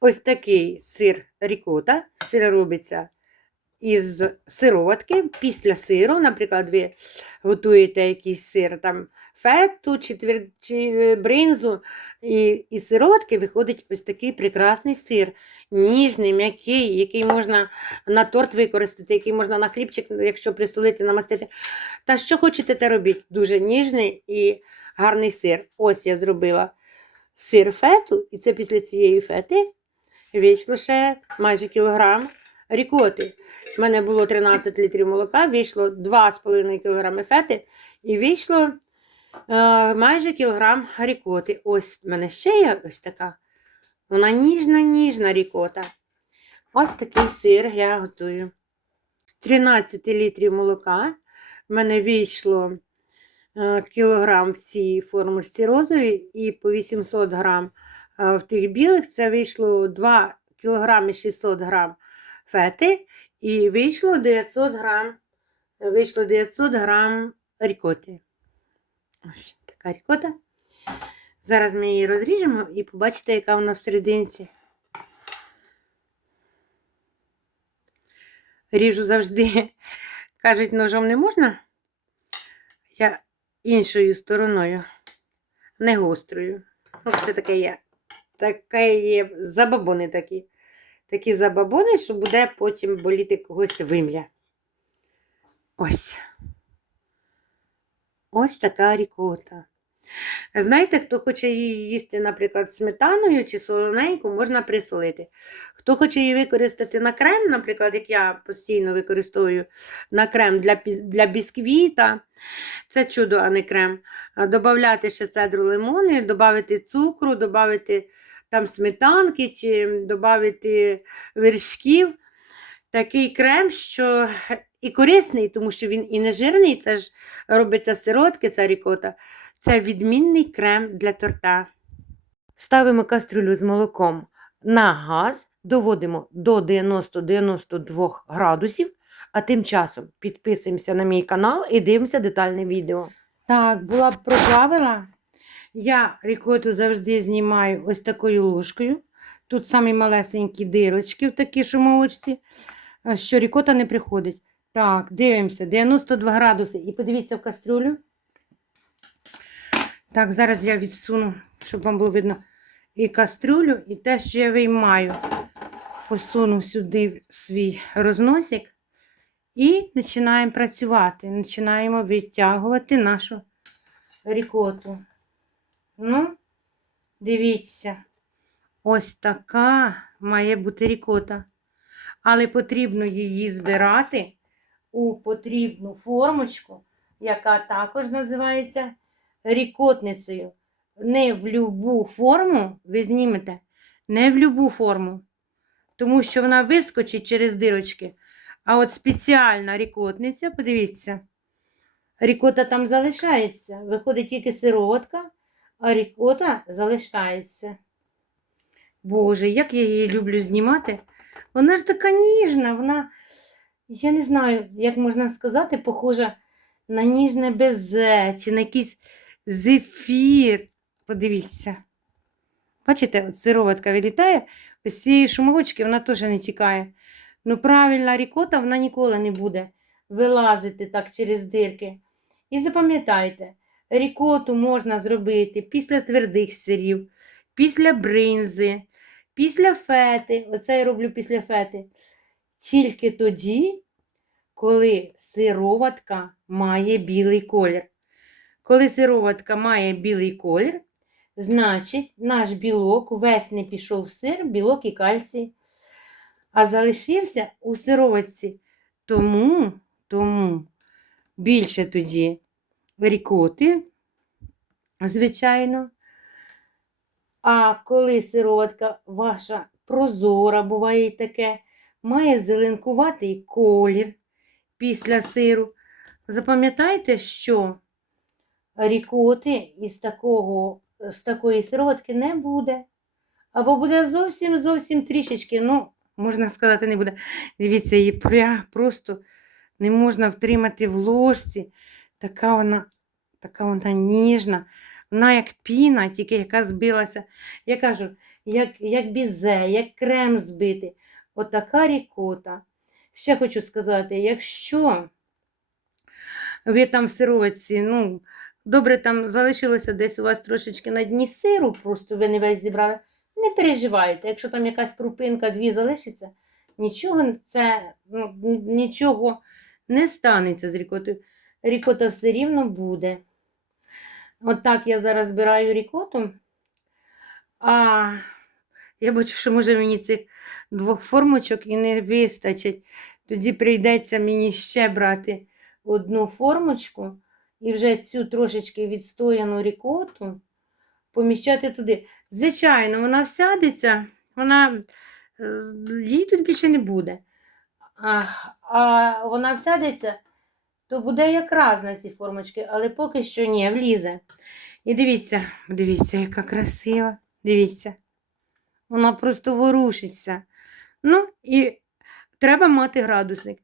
ось такий сир рікота. Сир робиться із сироватки. Після сиру, наприклад, ви готуєте якийсь сир, там фету чи, твір... чи бринзу, і із сироватки виходить ось такий прекрасний сир, ніжний, м'який, який можна на торт використати, який можна на хлібчик, якщо присолити, намастити. Та що хочете, те робіть. Дуже ніжний і гарний сир. Ось я зробила сир фету, і це після цієї фети вийшло ще майже кілограм рікоти. У мене було 13 літрів молока, вийшло 2,5 кг фети і вийшло е, майже кілограм рікоти. Ось в мене ще є ось така. Вона ніжна-ніжна рікота. Ось такий сир я готую. З 13 літрів молока в мене вийшло е, кілограм в цій формочці розовій і по 800 грам в тих білих. Це вийшло 2 кілограми 600 грам фети і вийшло 900 грам, вийшло 900 грам рікоти. Ось така рікота. Зараз ми її розріжемо і побачите, яка вона всерединці. Ріжу завжди. Кажуть, ножом не можна. Я іншою стороною, не гострою. Це таке є. Таке є забабони такі. Такі забабони, що буде потім боліти когось вим'я. Ось. Ось така рікота. Знаєте, хто хоче її їсти, наприклад, сметаною чи солоненьку, можна присолити. Хто хоче її використати на крем, наприклад, як я постійно використовую на крем для, для бісквіта, це чудо, а не крем. Добавляти ще цедру лимони, додати цукру, додати там сметанки чи додати вершків. Такий крем, що і корисний, тому що він і не жирний, це ж робиться сиротки, ця рікота. Це відмінний крем для торта. Ставимо кастрюлю з молоком на газ, доводимо до 90-92 градусів, а тим часом підписуємося на мій канал і дивимося детальне відео. Так, була б проплавила. Я рікоту завжди знімаю ось такою ложкою. Тут самі малесенькі дирочки в такій шумовочці, що рікота не приходить. Так, дивимося, 92 градуси. І подивіться в кастрюлю. Так, зараз я відсуну, щоб вам було видно і кастрюлю, і те, що я виймаю. Посуну сюди свій розносик і починаємо працювати. Починаємо витягувати нашу рікоту. Ну, дивіться, ось така має бути рікота. Але потрібно її збирати у потрібну формочку, яка також називається рікотницею. Не в любу форму ви знімете, не в любу форму, тому що вона вискочить через дирочки. А от спеціальна рікотниця, подивіться, рікота там залишається. Виходить тільки сироватка, а рікота залишається. Боже, як я її люблю знімати. Вона ж така ніжна, вона, я не знаю, як можна сказати, похожа на ніжне безе чи на якийсь зефір. Подивіться. Бачите, от сироватка вилітає, з цієї шумовочки вона теж не тікає. Ну, правильна рікота вона ніколи не буде вилазити так через дирки. І запам'ятайте, рікоту можна зробити після твердих сирів, після бринзи, після фети. Оце я роблю після фети. Тільки тоді, коли сироватка має білий колір. Коли сироватка має білий колір, значить наш білок весь не пішов в сир, білок і кальцій, а залишився у сироватці. Тому, тому більше тоді рікоти, звичайно. А коли сироватка ваша прозора, буває і таке, має зеленкуватий колір після сиру. Запам'ятайте, що рікоти із, такого, з такої сироватки не буде. Або буде зовсім зовсім трішечки, ну, можна сказати, не буде. Дивіться, її просто не можна втримати в ложці. Така вона, така вона ніжна. Вона як піна, тільки яка збилася. Я кажу, як, як бізе, як крем збити. Отака рікота. Ще хочу сказати, якщо ви там в сироватці, ну, добре, там залишилося десь у вас трошечки на дні сиру, просто ви не весь зібрали, не переживайте. Якщо там якась крупинка, дві залишиться, нічого, це, ну, нічого не станеться з рікотою. Рікота все рівно буде. Отак я зараз збираю рікоту. А я бачу, що може мені цих двох формочок і не вистачить. Тоді прийдеться мені ще брати одну формочку і вже цю трошечки відстояну рікоту поміщати туди. Звичайно, вона всядеться, вона е, її тут більше не буде. А, а вона всядеться, то буде якраз на ці формочки, але поки що ні, влізе. І дивіться, дивіться, яка красива. Дивіться. Вона просто ворушиться. Ну, і треба мати градусник.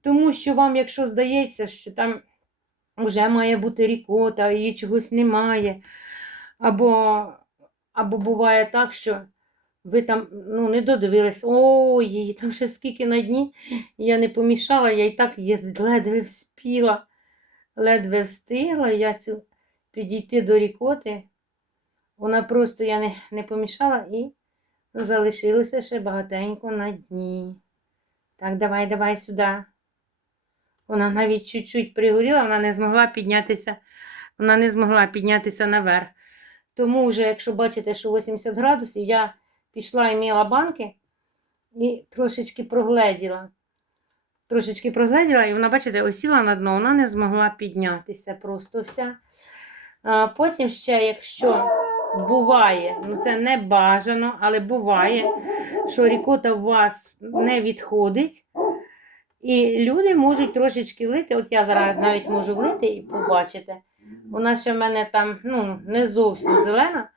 Тому що вам, якщо здається, що там вже має бути рікота, її чогось немає. Або, або буває так, що ви там ну, не додивились, о, її там ще скільки на дні. Я не помішала, я і так є- ледве вспіла, ледве встигла я цю підійти до рікоти. Вона просто я не, не помішала і залишилося ще багатенько на дні. Так, давай, давай сюди. Вона навіть чуть-чуть пригоріла, вона не змогла піднятися, вона не змогла піднятися наверх. Тому вже, якщо бачите, що 80 градусів, я пішла і міла банки і трошечки прогледіла. Трошечки прогледіла, і вона, бачите, осіла на дно, вона не змогла піднятися просто вся. Потім ще, якщо буває, ну це не бажано, але буває, що рікота у вас не відходить. І люди можуть трошечки влити. От я зараз навіть можу влити і побачите. Вона ще в мене там ну, не зовсім зелена.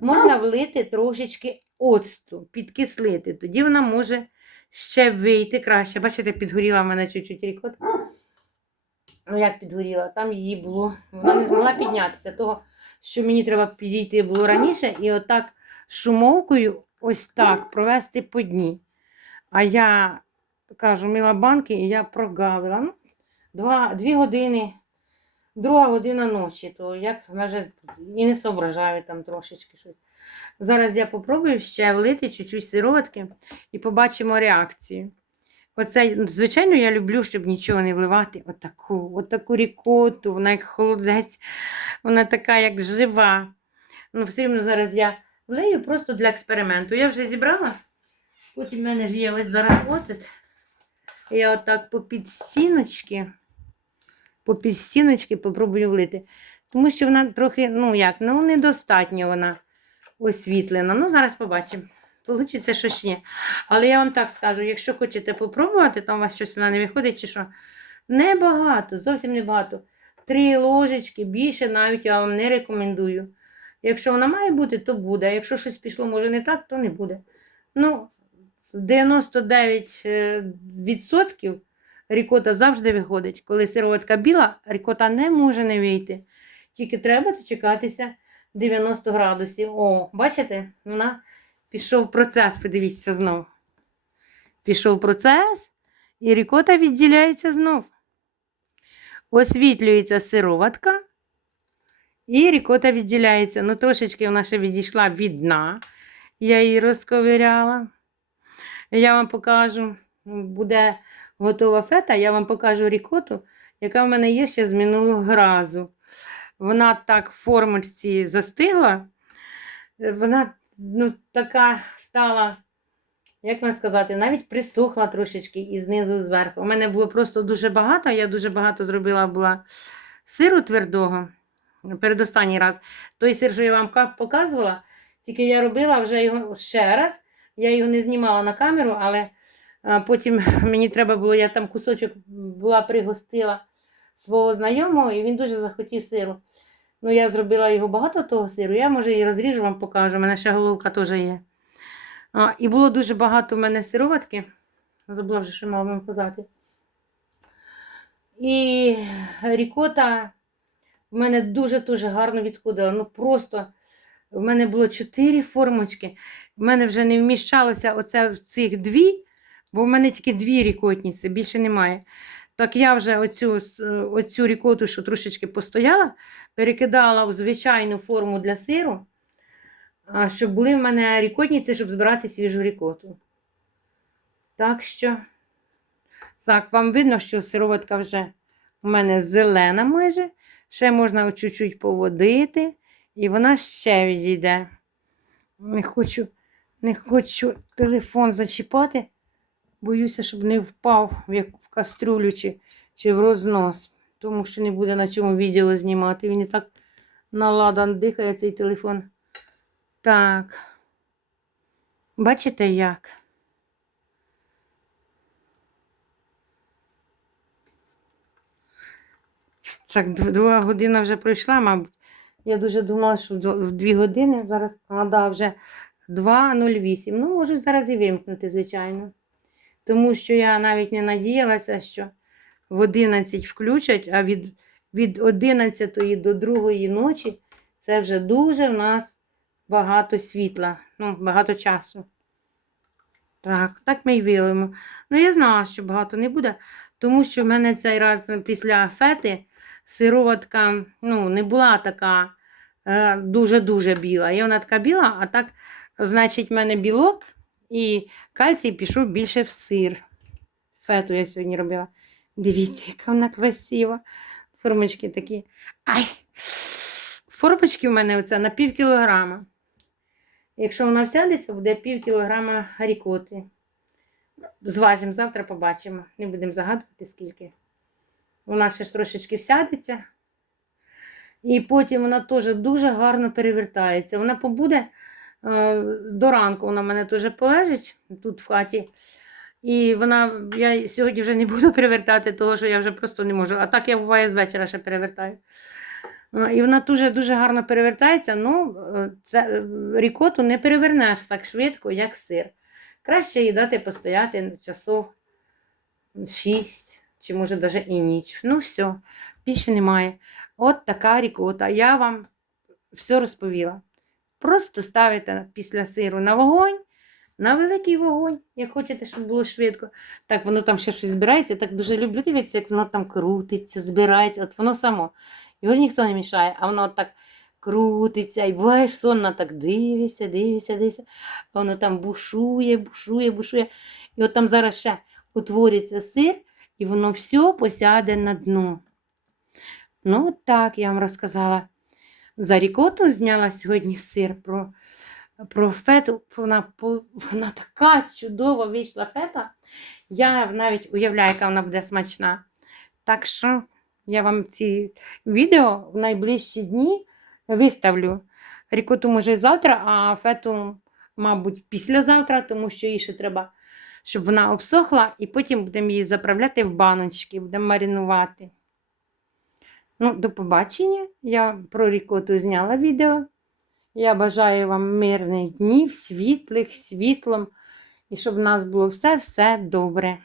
Можна влити трошечки оцту, підкислити. Тоді вона може ще вийти краще. Бачите, підгоріла в мене чуть-чуть рікотка. Ну, як підгоріла, там її було. Вона не змогла піднятися. Того, що мені треба підійти було раніше, і отак шумовкою ось так провести по дні. А я кажу, мила банки, і я прогавила. Ну, два, дві години, друга година ночі, то як вже і не соображаю там трошечки щось. Зараз я попробую ще влити чуть-чуть сироватки і побачимо реакцію. Оце, звичайно, я люблю, щоб нічого не вливати. Отаку, отаку рікоту, вона як холодець, вона така, як жива. Ну, все рівно зараз я влию просто для експерименту. Я вже зібрала. Потім в мене ж є ось зараз оцет. Я отак по підстіночки, по підстіночки попробую влити. Тому що вона трохи, ну як, ну недостатньо вона освітлена. Ну, зараз побачимо. Получиться, що ще. Але я вам так скажу, якщо хочете попробувати, там у вас щось вона не виходить, чи що. Небагато, зовсім небагато. Три ложечки, більше навіть я вам не рекомендую. Якщо вона має бути, то буде. А якщо щось пішло, може не так, то не буде. Ну, 99% рікота завжди виходить. Коли сироватка біла, рікота не може не вийти. Тільки треба дочекатися 90 градусів. О, бачите? Вона пішов процес, подивіться знов. Пішов процес, і рікота відділяється знов. Освітлюється сироватка, і рікота відділяється. Ну, трошечки вона ще відійшла від дна. Я її розковиряла. Я вам покажу, буде готова фета, я вам покажу рікоту, яка в мене є ще з минулого разу. Вона так в формочці застигла. Вона ну, така стала, як вам сказати, навіть присохла трошечки і знизу зверху. У мене було просто дуже багато, я дуже багато зробила була сиру твердого. Передостанній раз. Той сир, що я вам показувала, тільки я робила вже його ще раз. Я його не знімала на камеру, але потім мені треба було, я там кусочок була пригостила свого знайомого, і він дуже захотів сиру. Ну, я зробила його багато того сиру. Я, може, і розріжу вам покажу. У мене ще головка теж є. А, і було дуже багато в мене сироватки. Забула вже, що мала вам казати. І рікота в мене дуже-дуже гарно відходила. Ну просто в мене було чотири формочки. в мене вже не вміщалося оце в цих дві, бо в мене тільки дві рікотниці, більше немає. Так я вже оцю, е, оцю рікоту, що трошечки постояла, перекидала в звичайну форму для сиру, щоб були в мене рікотниці, щоб збирати свіжу рікоту. Так що, так, вам видно, що сироватка вже у мене зелена майже. Ще можна чуть-чуть поводити, і вона ще відійде. Не хочу, не хочу телефон зачіпати. Боюся, щоб не впав як в кастрюлю чи, чи в рознос. Тому що не буде на чому відео знімати. Він і так наладан дихає цей телефон. Так. Бачите як? Так, друга година вже пройшла, мабуть. Я дуже думала, що в дві години зараз, а да, вже 2.08. Ну, можу зараз і вимкнути, звичайно. Тому що я навіть не надіялася, що в 11 включать, а від, від 11 до 2 ночі це вже дуже в нас багато світла, ну, багато часу. Так, так ми й вилимо. Ну, я знала, що багато не буде, тому що в мене цей раз після фети сироватка ну, не була така е, дуже-дуже біла. Є вона така біла, а так, значить, в мене білок і кальцій пішов більше в сир. Фету я сьогодні робила. Дивіться, яка вона красива. Формочки такі. Ай! Формочки в мене оця на пів кілограма. Якщо вона всядеться, буде пів кілограма рікоти. Зважимо, завтра побачимо. Не будемо загадувати, скільки. Вона ще ж трошечки всядеться. І потім вона теж дуже гарно перевертається. Вона побуде до ранку, вона в мене теж полежить тут в хаті. І вона, я сьогодні вже не буду перевертати, того що я вже просто не можу. А так я буває з вечора ще перевертаю. Ну, І вона дуже дуже гарно перевертається. Ну, е, це е, рікоту не перевернеш так швидко, як сир. Краще їй дати постояти часов 6, чи може навіть і ніч. Ну, все, більше немає. От така рікота. Я вам все розповіла. Просто ставите після сиру на вогонь, на великий вогонь, як хочете, щоб було швидко. Так, воно там ще щось збирається. Я так дуже люблю дивитися, як воно там крутиться, збирається. От воно само. Його ніхто не мішає, а воно так крутиться, і буваєш сонно, так дивишся, дивишся, дивишся. Воно там бушує, бушує, бушує. І от там зараз ще утвориться сир, і воно все посяде на дно. Ну, так я вам розказала. За рікоту зняла сьогодні сир про, про фету. Вона, вона така чудова вийшла фета. Я навіть уявляю, яка вона буде смачна. Так що я вам ці відео в найближчі дні виставлю. Рікоту може завтра, а фету, мабуть, післязавтра, тому що їй ще треба, щоб вона обсохла, і потім будемо її заправляти в баночки, будемо маринувати. Ну, до побачення. Я про рікоту зняла відео. Я бажаю вам мирних днів, світлих, світлом, і щоб в нас було все-все добре.